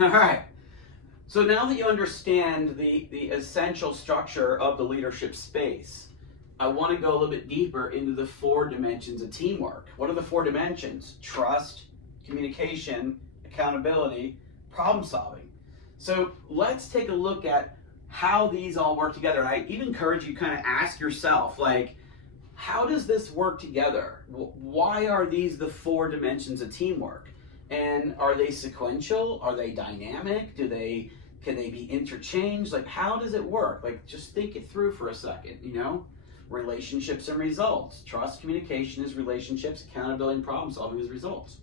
All right. So now that you understand the essential structure of the leadership space, I want to go a little bit deeper into the 4 dimensions of teamwork. What are the 4 dimensions? Trust, communication, accountability, problem solving. So let's take a look at how these all work together. And I even encourage you to kind of ask yourself, like, how does this work together? Why are these the 4 dimensions of teamwork? And are they sequential? Are they dynamic? Can they be interchanged? Like, how does it work? Like, just think it through for a second, Relationships and results. Trust, communication is relationships, accountability and problem solving is results.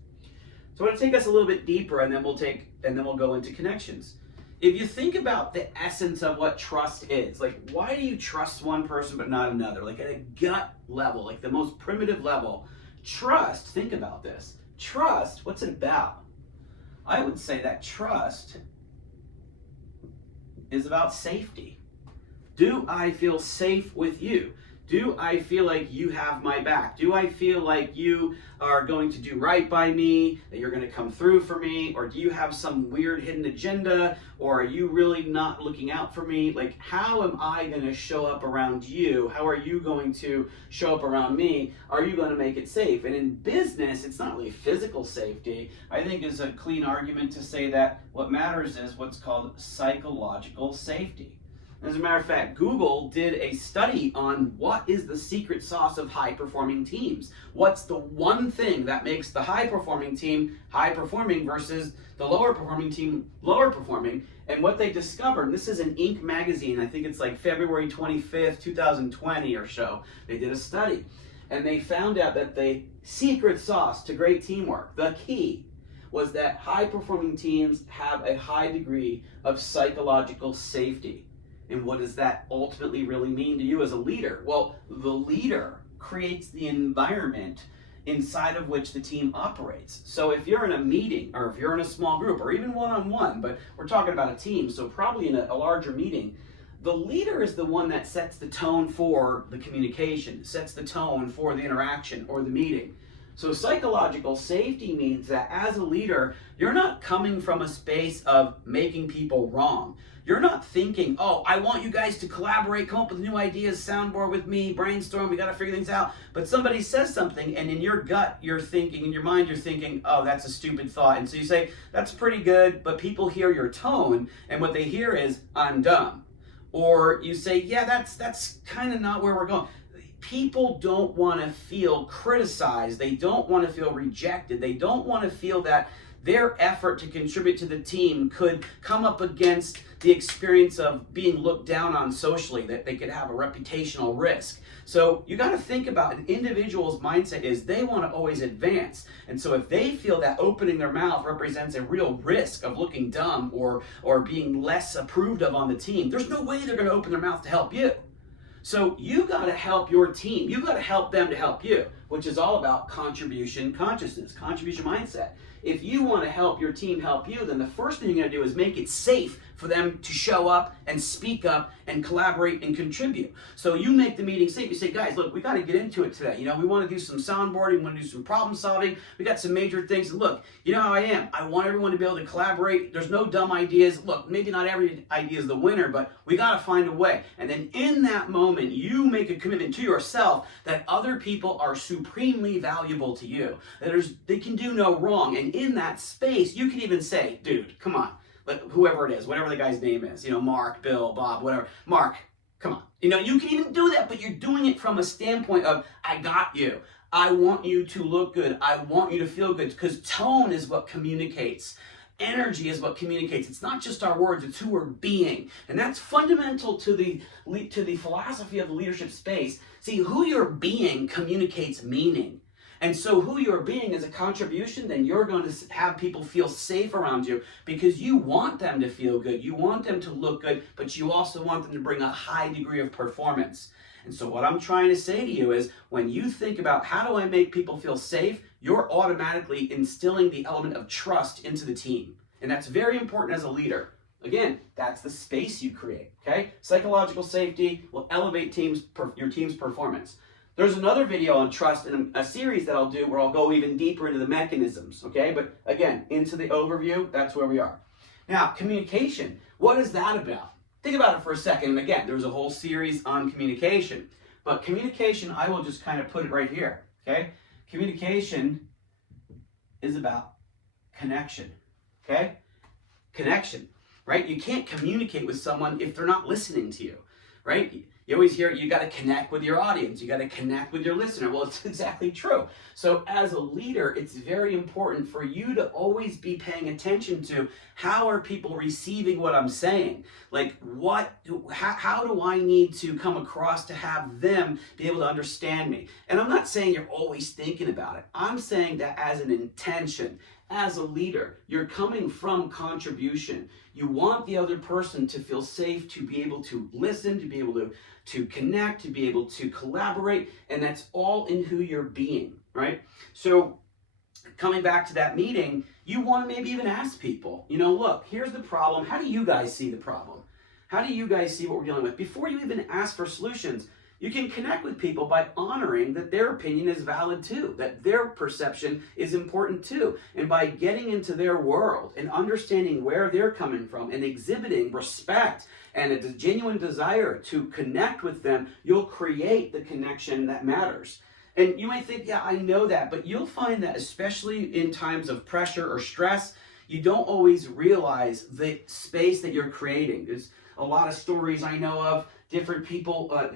So I'm going to take us a little bit deeper and then we'll go into connections. If you think about the essence of what trust is, like, why do you trust one person but not another? Like at a gut level, like the most primitive level, trust, think about this. Trust, what's it about? I would say that trust is about safety. Do I feel safe with you? Do I feel like you have my back? Do I feel like you are going to do right by me, that you're going to come through for me? Or do you have some weird hidden agenda? Or are you really not looking out for me? Like, how am I going to show up around you? How are you going to show up around me? Are you going to make it safe? And in business, it's not really physical safety. I think is a clean argument to say that what matters is what's called psychological safety. As a matter of fact, Google did a study on what is the secret sauce of high-performing teams. What's the one thing that makes the high-performing team high-performing versus the lower-performing team lower-performing? And what they discovered, and this is in Inc. magazine, I think it's like February 25th, 2020 or so, they did a study. And they found out that the secret sauce to great teamwork, the key, was that high-performing teams have a high degree of psychological safety. And what does that ultimately really mean to you as a leader? Well, the leader creates the environment inside of which the team operates. So if you're in a meeting, or if you're in a small group, or even one-on-one, but we're talking about a team, so probably in a larger meeting, the leader is the one that sets the tone for the communication, sets the tone for the interaction or the meeting. So psychological safety means that as a leader, you're not coming from a space of making people wrong. You're not thinking, oh, I want you guys to collaborate, come up with new ideas, soundboard with me, brainstorm, we got to figure things out. But somebody says something, and in your gut, you're thinking, in your mind, you're thinking, oh, that's a stupid thought. And so you say, that's pretty good, but people hear your tone, and what they hear is, I'm dumb. Or you say, yeah, that's kind of not where we're going. People don't want to feel criticized. They don't want to feel rejected. They don't want to feel that their effort to contribute to the team could come up against the experience of being looked down on socially, that they could have a reputational risk. So you got to think about an individual's mindset is they want to always advance. And so if they feel that opening their mouth represents a real risk of looking dumb or being less approved of on the team, there's no way they're going to open their mouth to help you. So you got to help your team. You got to help them to help you, which is all about contribution consciousness, contribution mindset. If you want to help your team help you, then the first thing you're going to do is make it safe for them to show up and speak up and collaborate and contribute. So you make the meeting safe. You say, guys, look, we got to get into it today. We want to do some soundboarding. We want to do some problem solving. We got some major things. And look, you know how I am. I want everyone to be able to collaborate. There's no dumb ideas. Look, maybe not every idea is the winner, but we got to find a way. And then in that moment, you make a commitment to yourself that other people are supremely valuable to you. That they can do no wrong. And in that space, you can even say, dude, come on. Whoever it is, whatever the guy's name is, Mark, Bill, Bob, whatever. Mark, come on. You can even do that, but you're doing it from a standpoint of, I got you. I want you to look good. I want you to feel good, because tone is what communicates. Energy is what communicates. It's not just our words, it's who we're being. And that's fundamental to the philosophy of the leadership space. See, who you're being communicates meaning. And so who you're being is a contribution, then you're going to have people feel safe around you because you want them to feel good. You want them to look good, but you also want them to bring a high degree of performance. And so what I'm trying to say to you is when you think about how do I make people feel safe, you're automatically instilling the element of trust into the team. And that's very important as a leader. Again, that's the space you create, okay? Psychological safety will elevate your team's performance. There's another video on trust in a series that I'll do where I'll go even deeper into the mechanisms, okay? But again, into the overview, that's where we are. Now, communication, what is that about? Think about it for a second. And again, there's a whole series on communication. But communication, I will just kind of put it right here, okay? Communication is about connection, okay? Connection, right? You can't communicate with someone if they're not listening to you, right? You always hear you got to connect with your audience. You got to connect with your listener. Well, it's exactly true. So as a leader, it's very important for you to always be paying attention to how are people receiving what I'm saying? Like how do I need to come across to have them be able to understand me? And I'm not saying you're always thinking about it. I'm saying that as an intention. As a leader, you're coming from contribution. You want the other person to feel safe, to be able to listen, to be able to connect, to be able to collaborate, and that's all in who you're being, right? So coming back to that meeting, you want to maybe even ask people, look, here's the problem. How do you guys see the problem? How do you guys see what we're dealing with? Before you even ask for solutions, you can connect with people by honoring that their opinion is valid too, that their perception is important too. And by getting into their world and understanding where they're coming from and exhibiting respect and a genuine desire to connect with them, you'll create the connection that matters. And you might think, yeah, I know that, but you'll find that especially in times of pressure or stress, you don't always realize the space that you're creating. There's a lot of stories I know of, different people,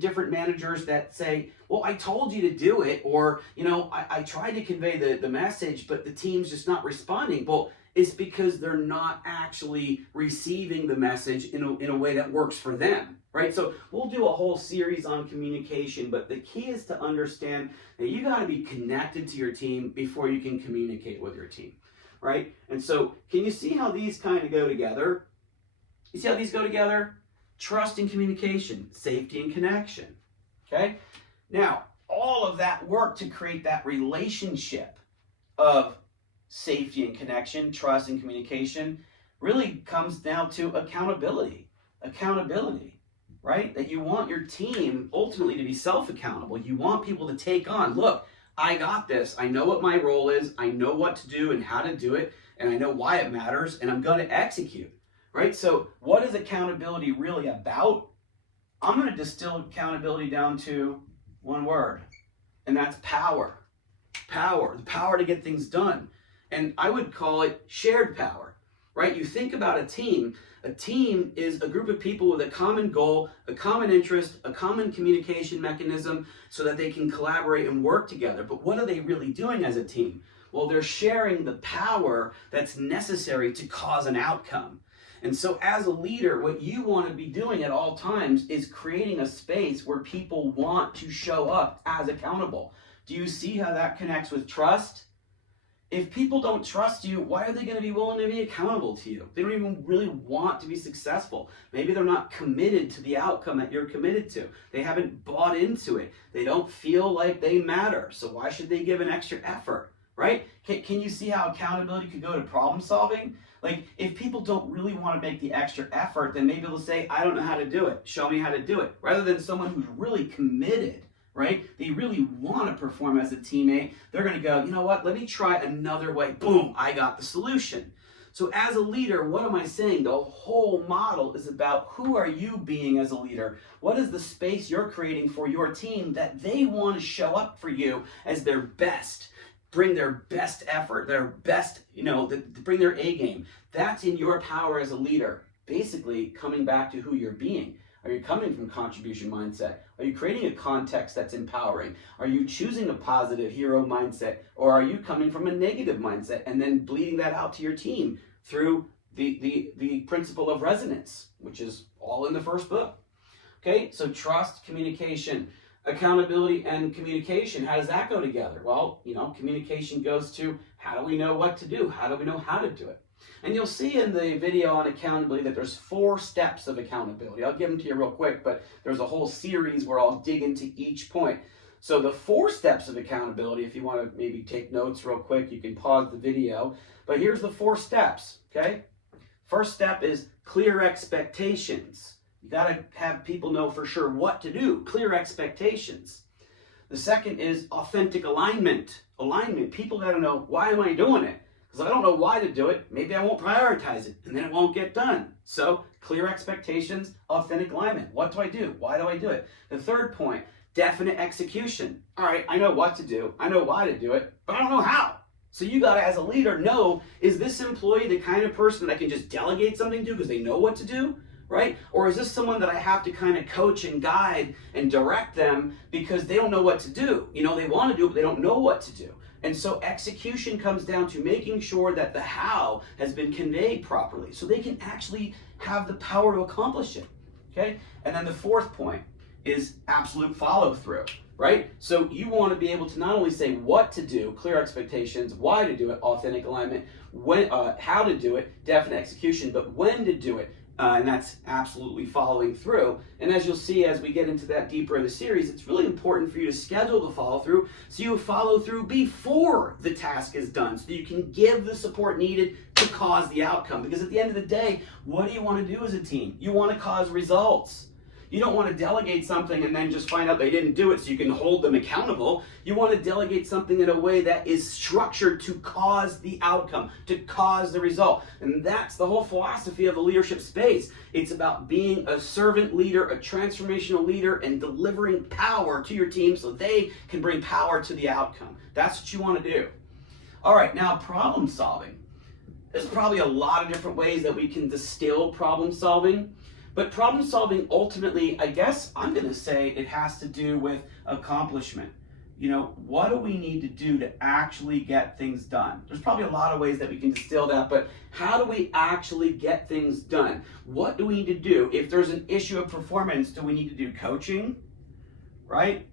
different managers that say, well, I told you to do it, or, I tried to convey the message, but the team's just not responding. Well, it's because they're not actually receiving the message in a way that works for them, right? So we'll do a whole series on communication, but the key is to understand that you got to be connected to your team before you can communicate with your team, right? And so can you see how these kind of go together? You see how these go together? Trust and communication, safety and connection, okay? Now, all of that work to create that relationship of safety and connection, trust and communication, really comes down to accountability. Accountability, right? That you want your team ultimately to be self-accountable. You want people to take on, look, I got this. I know what my role is. I know what to do and how to do it, and I know why it matters, and I'm going to execute. Right? So what is accountability really about? I'm going to distill accountability down to one word, and that's power. Power, the power to get things done. And I would call it shared power, right? You think about a team. A team is a group of people with a common goal, a common interest, a common communication mechanism so that they can collaborate and work together. But what are they really doing as a team? Well, they're sharing the power that's necessary to cause an outcome. And so as a leader, what you want to be doing at all times is creating a space where people want to show up as accountable. Do you see how that connects with trust? If people don't trust you, why are they going to be willing to be accountable to you? They don't even really want to be successful. Maybe they're not committed to the outcome that you're committed to. They haven't bought into it. They don't feel like they matter. So why should they give an extra effort, right? Can you see how accountability could go to problem solving? Like, if people don't really want to make the extra effort, then maybe they'll say, I don't know how to do it. Show me how to do it. Rather than someone who's really committed, right? They really want to perform as a teammate. They're going to go, you know what? Let me try another way. Boom, I got the solution. So as a leader, what am I saying? The whole model is about who are you being as a leader? What is the space you're creating for your team that they want to show up for you as their best? Bring their best effort, their best, bring their A game. That's in your power as a leader. Basically, coming back to who you're being. Are you coming from contribution mindset? Are you creating a context that's empowering? Are you choosing a positive hero mindset? Or are you coming from a negative mindset and then bleeding that out to your team through the principle of resonance, which is all in the first book? Okay, so trust, communication. Accountability and communication, how does that go together? Well, communication goes to how do we know what to do? How do we know how to do it? And you'll see in the video on accountability that there's 4 steps of accountability. I'll give them to you real quick, but there's a whole series where I'll dig into each point. So the 4 steps of accountability, if you want to maybe take notes real quick, you can pause the video. But here's the 4 steps, okay? First step is clear expectations. You got to have people know for sure what to do, clear expectations. The second is authentic alignment. Alignment, people got to know, why am I doing it? Because if I don't know why to do it, maybe I won't prioritize it, and then it won't get done. So clear expectations, authentic alignment. What do I do? Why do I do it? The third point, definite execution. All right, I know what to do. I know why to do it, but I don't know how. So you got to, as a leader, know, is this employee the kind of person that I can just delegate something to because they know what to do, right? Or is this someone that I have to kind of coach and guide and direct them because they don't know what to do? You know, they want to do it, but they don't know what to do. And so execution comes down to making sure that the how has been conveyed properly so they can actually have the power to accomplish it, okay? And then the fourth point is absolute follow through. Right? So you want to be able to not only say what to do, clear expectations, why to do it, authentic alignment, when, how to do it, definite execution, but when to do it, and that's absolutely following through. And as you'll see as we get into that deeper in the series, it's really important for you to schedule the follow through so you follow through before the task is done so you can give the support needed to cause the outcome. Because at the end of the day, what do you want to do as a team? You want to cause results. You don't want to delegate something and then just find out they didn't do it so you can hold them accountable. You want to delegate something in a way that is structured to cause the outcome, to cause the result. And that's the whole philosophy of the leadership space. It's about being a servant leader, a transformational leader, and delivering power to your team so they can bring power to the outcome. That's what you want to do. All right, now problem solving. There's probably a lot of different ways that we can distill problem solving. But problem solving ultimately, I guess I'm going to say it has to do with accomplishment. You know, what do we need to do to actually get things done? There's probably a lot of ways that we can distill that, but how do we actually get things done? What do we need to do? If there's an issue of performance, do we need to do coaching, right?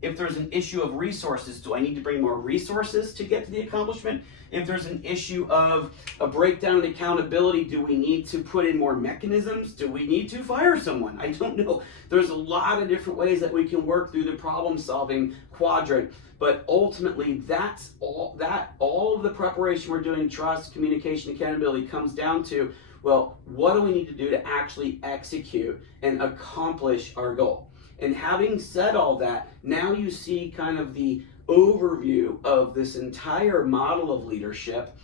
If there's an issue of resources, do I need to bring more resources to get to the accomplishment? If there's an issue of a breakdown in accountability, do we need to put in more mechanisms? Do we need to fire someone? I don't know. There's a lot of different ways that we can work through the problem solving quadrant, but ultimately that's all of the preparation we're doing, trust, communication, accountability comes down to, well, what do we need to do to actually execute and accomplish our goal? And having said all that, now you see kind of the overview of this entire model of leadership,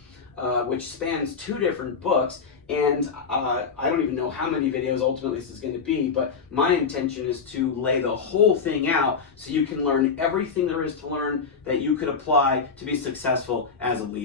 which spans 2 different books. And I don't even know how many videos ultimately this is going to be, but my intention is to lay the whole thing out so you can learn everything there is to learn that you could apply to be successful as a leader.